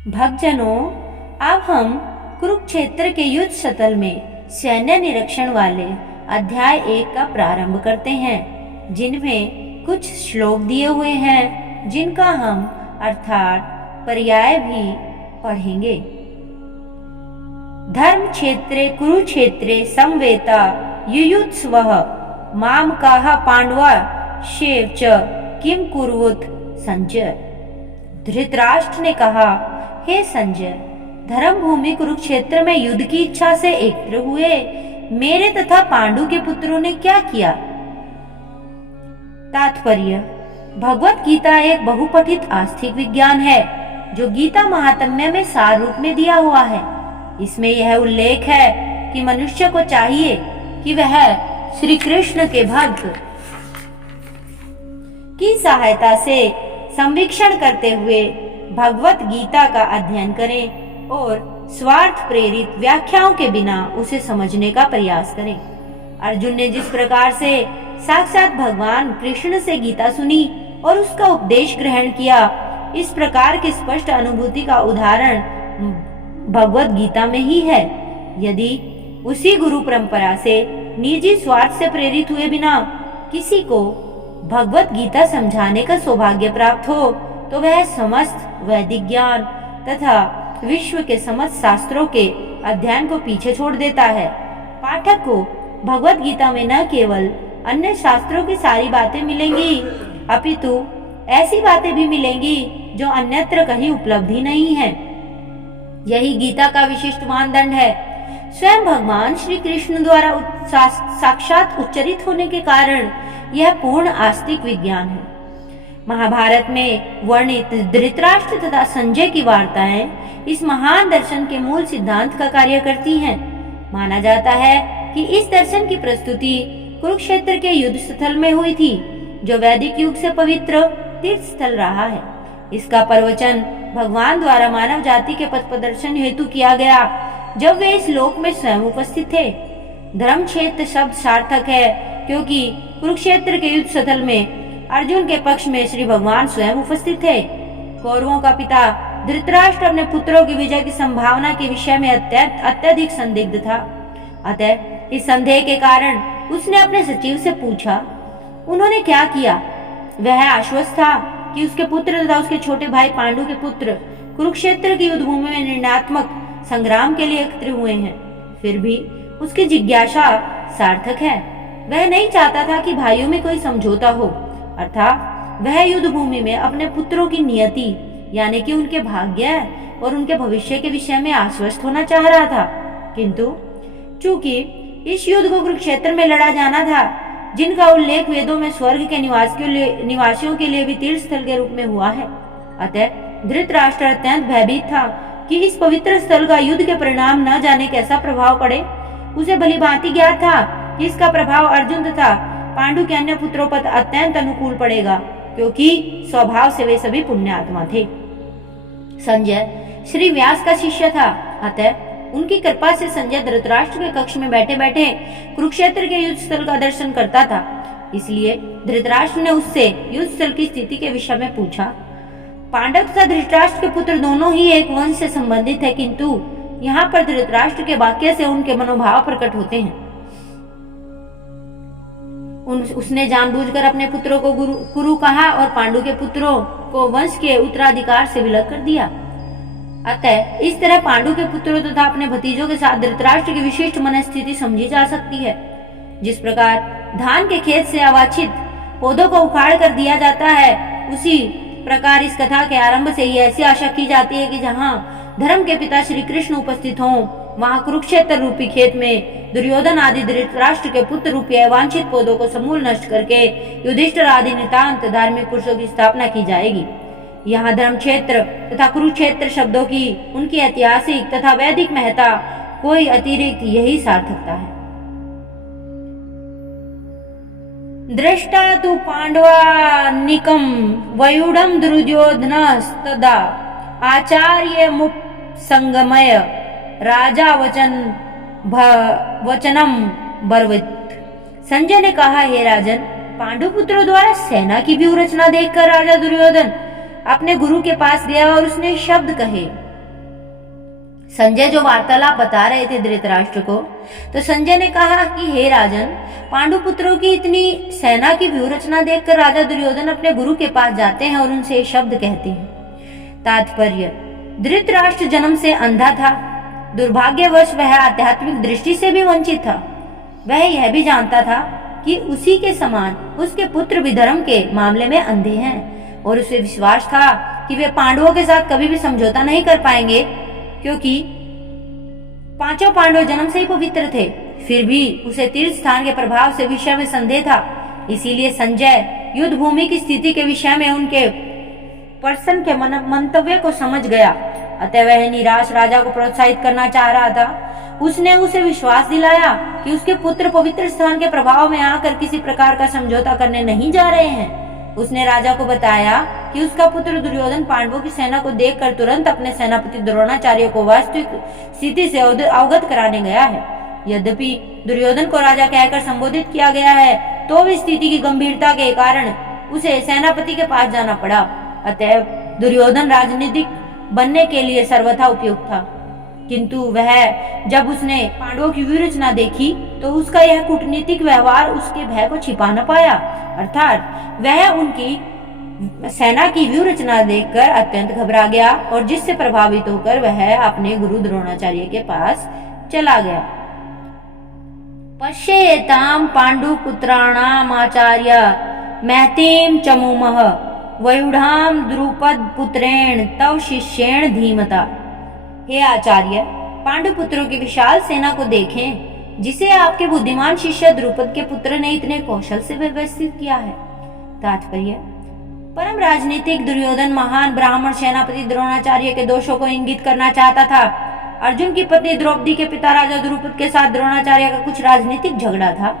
भक्तजनों, अब हम कुरुक्षेत्र के युद्ध स्थल में सैन्य निरीक्षण वाले अध्याय 1 का प्रारंभ करते हैं, जिनमें कुछ श्लोक दिए हुए हैं जिनका हम अर्थात पर्याय भी पढ़ेंगे। धर्म क्षेत्रे कुरुक्षेत्रे समवेता युयुत्सवः माम काह पांडवा शेव च किम कुरुवत संजय। धृतराष्ट्र ने कहा, हे संजय, धर्म भूमि कुरुक्षेत्र में युद्ध की इच्छा से एकत्र हुए मेरे तथा पांडु के पुत्रों ने क्या किया। तात्पर्य: भगवत गीता एक बहुपठित आस्तिक विज्ञान है जो गीता महात्म्य में सार रूप में दिया हुआ है। इसमें यह उल्लेख है कि मनुष्य को चाहिए कि वह श्री कृष्ण के भक्त की सहायता से संवीक्षण करते हुए भगवत गीता का अध्ययन करें और स्वार्थ प्रेरित व्याख्याओं के बिना उसे समझने का प्रयास करें। अर्जुन ने जिस प्रकार से साक्षात भगवान कृष्ण से गीता सुनी और उसका उपदेश ग्रहण किया, इस प्रकार की स्पष्ट अनुभूति का उदाहरण भगवत गीता में ही है। यदि उसी गुरु परंपरा से निजी स्वार्थ से प्रेरित हुए बिना किसी को भगवत गीता समझाने का सौभाग्य प्राप्त हो, तो वह समस्त वैदिक ज्ञान तथा विश्व के समस्त शास्त्रों के अध्ययन को पीछे छोड़ देता है। पाठक को भगवत गीता में न केवल अन्य शास्त्रों की सारी बातें मिलेंगी, अपितु ऐसी बातें भी मिलेंगी जो अन्यत्र कहीं उपलब्ध ही नहीं है। यही गीता का विशिष्ट मानदंड है। स्वयं भगवान श्री कृष्ण द्वारा साक्षात उच्चरित होने के कारण यह पूर्ण आस्तिक विज्ञान है। महाभारत में वर्णित धृतराष्ट्र तथा संजय की वार्ताएं इस महान दर्शन के मूल सिद्धांत का कार्य करती हैं। माना जाता है कि इस दर्शन की प्रस्तुति कुरुक्षेत्र के युद्ध स्थल में हुई थी, जो वैदिक युग से पवित्र तीर्थ स्थल रहा है। इसका प्रवचन भगवान द्वारा मानव जाति के पथ प्रदर्शन हेतु किया गया, जब वे इस लोक में स्वयं उपस्थित थे। धर्म क्षेत्र शब्द सार्थक है, क्योंकि कुरुक्षेत्र के युद्ध स्थल में अर्जुन के पक्ष में श्री भगवान स्वयं उपस्थित थे। कौरवों का पिता धृतराष्ट्र अपने पुत्रों की विजय की संभावना के विषय में अत्यधिक संदिग्ध था। अतः इस संदेह के कारण उसने अपने सचिव से पूछा, उन्होंने क्या किया। वह आश्वस्त था कि उसके पुत्र तथा उसके छोटे भाई पांडु के पुत्र कुरुक्षेत्र की युद्ध भूमि में निर्णात्मक संग्राम के लिए एकत्र हुए हैं। फिर भी उसकी जिज्ञासा सार्थक है। वह नहीं चाहता था कि भाइयों में कोई समझौता हो, अर्थात वह युद्ध भूमि में अपने पुत्रों की नियति यानी कि उनके भाग्य और उनके भविष्य के विषय में आश्वस्त होना चाह रहा था। किंतु चूंकि इस युद्ध को कुरुक्षेत्र में लड़ा जाना था, जिनका उल्लेख वेदों में स्वर्ग के निवासियों के लिए भी तीर्थ स्थल के रूप में हुआ है, अतः धृतराष्ट्र अत्यंत भयभीत था कि इस पवित्र स्थल का युद्ध के परिणाम न जाने कैसा प्रभाव पड़े। उसे भली भांति ज्ञात था कि इसका प्रभाव अर्जुन तथा पांडु के अन्य पुत्रों पर अत्यंत अनुकूल पड़ेगा, क्योंकि स्वभाव से वे सभी पुण्यात्मा थे। संजय श्री व्यास का शिष्य था, अतः उनकी कृपा से संजय धृतराष्ट्र के कक्ष में बैठे बैठे कुरुक्षेत्र के युद्ध स्थल का दर्शन करता था। इसलिए धृतराष्ट्र ने उससे युद्ध स्थल की स्थिति के विषय में पूछा। पांडव तथा धृतराष्ट्र के पुत्र दोनों ही एक वंश से संबंधित है, किंतु यहाँ पर धृतराष्ट्र के वाक्य से उनके मनोभाव प्रकट होते हैं। उसने जानबूझकर अपने पुत्रों को कुरु कहा और पांडु के पुत्रों को वंश के उत्तराधिकार से विलग कर दिया। अतः इस तरह पांडु के पुत्रों तथा अपने भतीजों के साथ धृतराष्ट्र की विशिष्ट मनस्थिति समझी जा सकती है। जिस प्रकार धान के खेत से अवांछित पौधों को उखाड़ कर दिया जाता है, उसी प्रकार इस कथा के आरंभ से ही ऐसी आशा की जाती है कि जहाँ धर्म के पिता श्री कृष्ण उपस्थित हों, वहाँ कुरुक्षेत्र रूपी खेत में दुर्योधन आदि धृतराष्ट्र के पुत्र रूपी अवांछित पौधों को समूल नष्ट करके युधिष्ठिर आदि नितांत धार्मिक पुरुषों की स्थापना की जाएगी। यहाँ धर्म क्षेत्र तथा कुरुक्षेत्र शब्दों की उनकी ऐतिहासिक तथा वैदिक महत्ता कोई अतिरिक्त यही सार्थकता है। दृष्टा तु पांडवानिकं वयुडं दुर्योधनस्तदा आचार्य मुपसंगमय राजा वचनम बर्वित। संजय ने कहा, हे राजन, पांडु पुत्रों द्वारा सेना की व्यूह रचना देखकर राजा दुर्योधन अपने गुरु के पास गया और उसने शब्द कहे। संजय जो वार्तालाप बता रहे थे धृतराष्ट्र को, तो संजय ने कहा कि हे राजन, पांडु पुत्रों की इतनी सेना की व्यूह रचना देखकर राजा दुर्योधन अपने गुरु के पास जाते हैं और उनसे ये शब्द कहते हैं। तात्पर्य, धृतराष्ट्र जन्म से अंधा था। दुर्भाग्यवश वह आध्यात्मिक दृष्टि से भी वंचित था। वह यह भी जानता था कि उसी के समान उसके पुत्र भी धर्म के मामले में अंधे हैं, और उसे विश्वास था कि वे पांडवों के साथ कभी भी समझौता नहीं कर पाएंगे, क्योंकि पांचों पांडव जन्म से ही पवित्र थे। फिर भी उसे तीर्थ स्थान के प्रभाव से विषय में संदेह था। इसीलिए संजय युद्ध भूमि की स्थिति के विषय में उनके पर्सन के मंतव्य को समझ गया। अतः वह निराश राजा को प्रोत्साहित करना चाह रहा था। उसने उसे विश्वास दिलाया कि उसके पुत्र पवित्र स्थान के प्रभाव में आकर किसी प्रकार का समझौता करने नहीं जा रहे हैं। उसने राजा को बताया कि उसका पुत्र दुर्योधन पांडवों की सेना को देखकर तुरंत अपने सेनापति द्रोणाचार्य को वास्तविक स्थिति से अवगत कराने गया है। यद्यपि दुर्योधन को राजा कहकर संबोधित किया गया है, तो भी स्थिति की गंभीरता के कारण उसे सेनापति के पास जाना पड़ा। अतः दुर्योधन राजनीतिक बनने के लिए सर्वथा उपयुक्त था। किंतु वह जब उसने पांडवों की व्यूहरचना देखी, तो उसका यह कूटनीतिक व्यवहार उसके भय को छिपा न पाया। अर्थात वह उनकी सेना की व्यूहरचना देखकर अत्यंत घबरा गया, और जिससे प्रभावित होकर वह अपने गुरु द्रोणाचार्य के पास चला गया। पश्येताम पांडुपुत्राणाम आचार्य महतीम चमुमः वयुधाम द्रुपद पुत्रेण तव शिष्येण धीमता। हे आचार्य, पांडु पुत्रों की विशाल सेना को देखें, जिसे आपके बुद्धिमान शिष्य द्रुपद के पुत्र ने इतने कौशल से व्यवस्थित किया है। तात्पर्य, परम राजनीतिक दुर्योधन महान ब्राह्मण सेनापति द्रोणाचार्य के दोषों को इंगित करना चाहता था। अर्जुन की पत्नी द्रौपदी के पिता राजा द्रुपद के साथ द्रोणाचार्य का कुछ राजनीतिक झगड़ा था।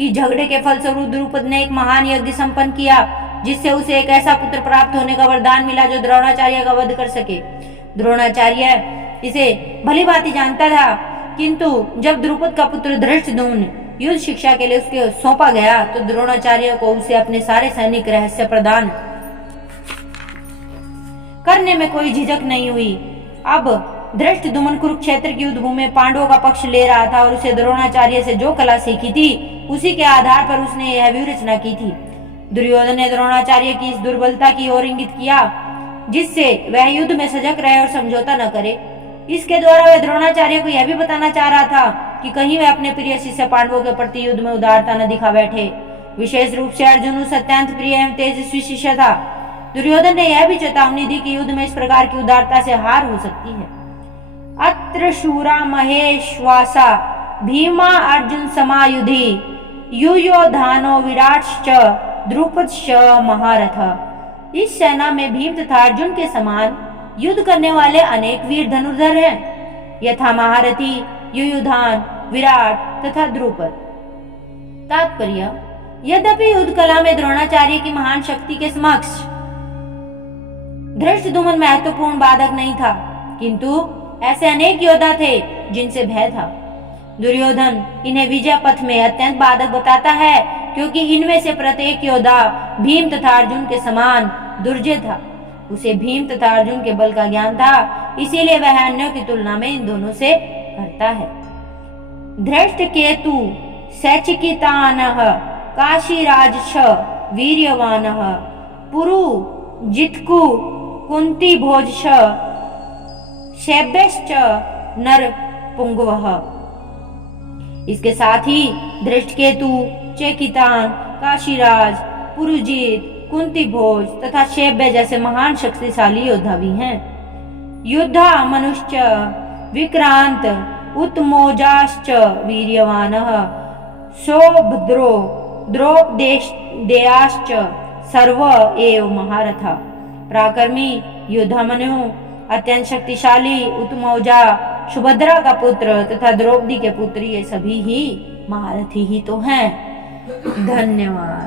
इस झगड़े के फलस्वरूप द्रुपद ने एक महान यज्ञ संपन्न किया, जिससे उसे एक ऐसा पुत्र प्राप्त होने का वरदान मिला जो द्रोणाचार्य का वध कर सके। द्रोणाचार्य इसे भली भांति जानता था, किंतु जब द्रुपद का पुत्र धृष्टद्युम्न युद्ध शिक्षा के लिए उसके सौंपा गया, तो द्रोणाचार्य को उसे अपने सारे सैनिक रहस्य प्रदान करने में कोई झिझक नहीं हुई। अब धृष्टद्युम्न कुरुक्षेत्र की युद्ध भूमि में पांडवों का पक्ष ले रहा था, और उसे द्रोणाचार्य से जो कला सीखी थी, उसी के आधार पर उसने यह व्यूहरचना की थी। दुर्योधन ने द्रोणाचार्य की इस दुर्बलता की ओर इंगित किया, जिससे वह युद्ध में सजग रहे और समझौता न करे। इसके द्वारा वह द्रोणाचार्य को यह भी बताना चाह रहा था कि कहीं वह अपने प्रिय शिष्य पांडवों के प्रति युद्ध में उदारता न दिखा बैठे। विशेष रूप से अर्जुन उस अत्यंत प्रिय एवं तेजस्वी शिष्य था। दुर्योधन ने यह भी चेतावनी दी कि युद्ध में इस प्रकार की उदारता से हार हो सकती है। अत्र शूरा महेश्वासा भीमा अर्जुन समायुधि युयोधानो विराट्श्च द्रुपदश्च महारथ। इस सेना में भीम तथा अर्जुन के समान युद्ध करने वाले अनेक वीर धनुर्धर हैं, यथा महारथी, युयुधान, विराट तथा द्रुपद। तात्पर्य, यद्यपि युद्ध कला में द्रोणाचार्य की महान शक्ति के समक्ष धृष्टद्युम्न महत्वपूर्ण बाधक नहीं था, किंतु ऐसे अनेक योद्धा थे जिनसे भय था। दुर्योधन इन्हें विजय पथ में अत्यंत बाधक बताता है, क्योंकि इनमें से प्रत्येक योद्धा भीम तथा अर्जुन के समान दुर्जय था। उसे भीम तथा अर्जुन के बल का ज्ञान था, इसीलिए वह अन्यों की तुलना में इन दोनों से करता है। धृष्टकेतु सैचिकितानः काशीराजश्च वीर्यवानः पुरु जित्कु कुंती भोजश्च शैब्यश्च नरपुंगवः। इसके साथ ही धृष्टकेतु, चेकितान, काशीराज, पुरुजित, कुंती भोज तथा शैब्य जैसे महान शक्तिशाली योद्धा भी हैं। युद्धा मनुश्च विक्रांत उत्मोजाश्च वीर्यवानः सौभद्रो द्रौपदेयाश्च सर्व एव महारथा। पराक्रमी योद्धा मनु, अत्यंत शक्तिशाली उत्मौजा, सुभद्रा का पुत्र तथा द्रौपदी के पुत्र, ये सभी ही महारथी ही तो हैं। धन्यवाद।